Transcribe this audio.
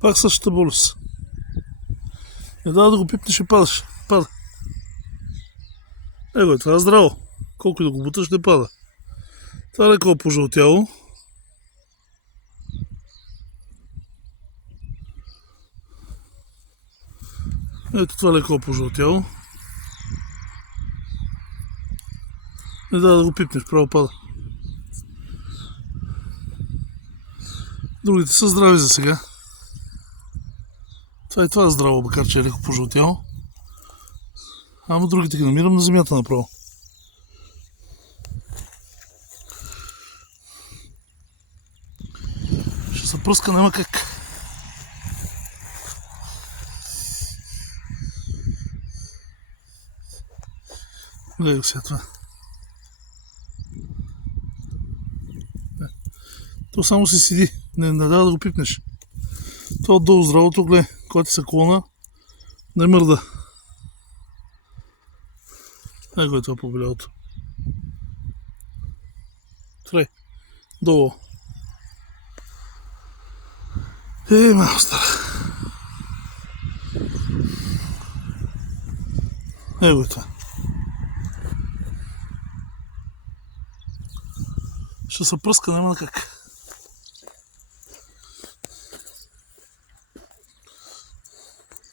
Пак същата болест. Не дава да го пипнеш и падаш. Пада. Его е, това е здраво. Колко и да го буташ, не пада. Това е леко пожълтяло. Ето това леко пожълтяло. Не дава да го пипнеш, право пада. Другите са здрави за сега. Това е здраво, макар че е леко пожълтяло. Ама другите ги намирам на земята направо. Ще се пръска, няма как. Гледай го сега това. То само се седи, не дава да го пипнеш. Това отдолу здравото, гледай, когато ти се клона, не мърда. Его е това побелялото. Трай, долу. Малко стара. Его е това. Ще се пръска, няма как.